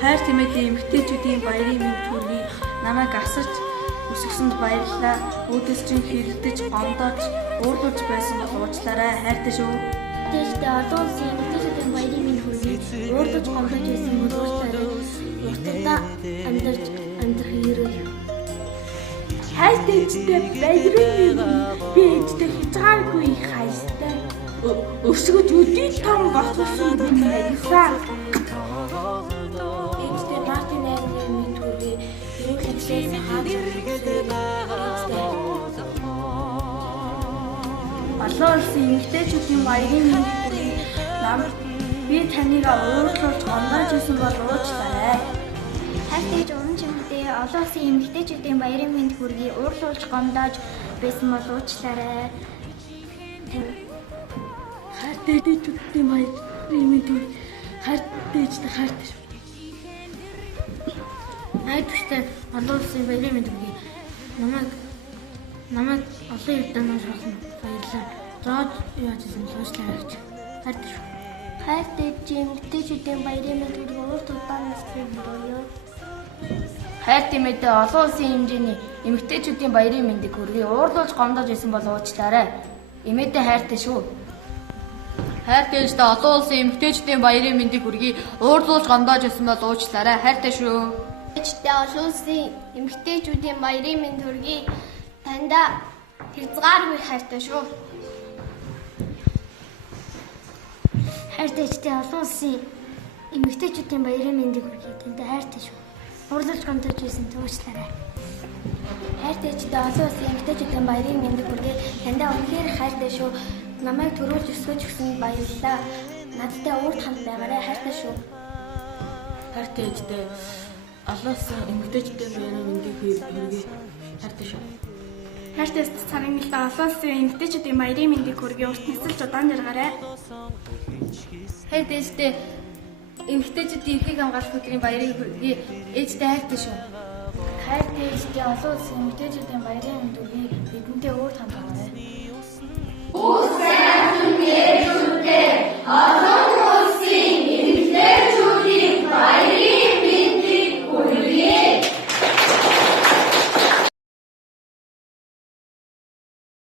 Хайр тэмээдээ эмэгтэйчүүдийн баярын мэнд төргий намайг асарч өсгсөнд баярлалаа. Өөдөөс чинь хэрэлдэж, гомдож, уурлуулж байсан бол уучлаарай. Хайртай шүү. Тэжтэй олон улсын эмэгтэйчүүдийн баярын мэнд төргий уурлаж гомдож байсан бол уучлаарай. Уртдаа амьдарч амьдрах ирээ. Хайртай баярын мэнд би ээжтэй хязгааргүй их хайртай. Өсгөж өдий том болсон юм баярлалаа. Ээжтэй Мартин аймгийн мэнд төргий юу хэлсэн хааж Олон улсын эмэгтэйчүүдийн баярын мэнд төргий намайг би таныг уурлуулж гомдож исэн бол уучлаарай. хайртай уран чимэгтэй олон улсын эмэгтэйчүүдийн баярын мэнд төргий уурлуулж гомдоож байсан бол уучлаарай. Хайртай дэжүүдийн баярын мэнд төргий хайртай хайртай. Хайртай олон улсын баярын мэнд төргий намайг олон юуданаас болсон баярлалаа. Зоод яаж исэн уучлаарай гэж. Хайртай шүү. Хайртай эмэгтэйчүүдийн баярын мэнд төргий урт удаанаас бийё. Хайр тэмээдээ олон улсын хэмжээний эмэгтэйчүүдийн баярын мэндийг хүргэе. Уурлуулж гомдож исэн бол уучлаарай. Эмээдээ хайртай шүү. Хайртай ээжтэй олон улсын эмэгтэйчүүдийн баярын мэндийг хүргэе. Уурлуулж гомдож исэн бол уучлаарай. Хайртай шүү. Ээжтэй олон улсын эмэгтэйчүүдийн баярын мэнд төргий таньда хязгааргүй хайртай шүү. Хайртай ээжтэй олон улсын эмэгтэйчүүдийн баярын мэндийг хүргэе. Таньда хайртай шүү. Уурлуулж гомдож байсан уучлаарай. Хайртай ээжтэй олон улсын эмэгтэйчүүдийн баярын мэндийг хүргэе. Таньда үнэхээр хайртай шүү. Намайг төрүүлж өсгөж өгсөнд баярлалаа. Надтай урд хамт байгаарай. Хайртай шүү. Хайртай ээжтэй олон улсын эмэгтэйчүүдийн баярын мэндийг хүргэе. Хайртай шүү. Хайртай цаныг нэлээ олон улсын эмэгтэйчүүдийн баярын мэндийг хүргэе. Урт нисэлж удаан жаргаарай. Хайртай ээжтэй эмэгтэйчүүдийн эрхийг хамгаалах хөтөлбөрийн баярыг хүргэе. Ээжтэй хайртай шүү. Хайртай ээжтэй олон улсын эмэгтэйчүүдийн баярын мэнд төргий бидэнтэй урд хамт байгаарай.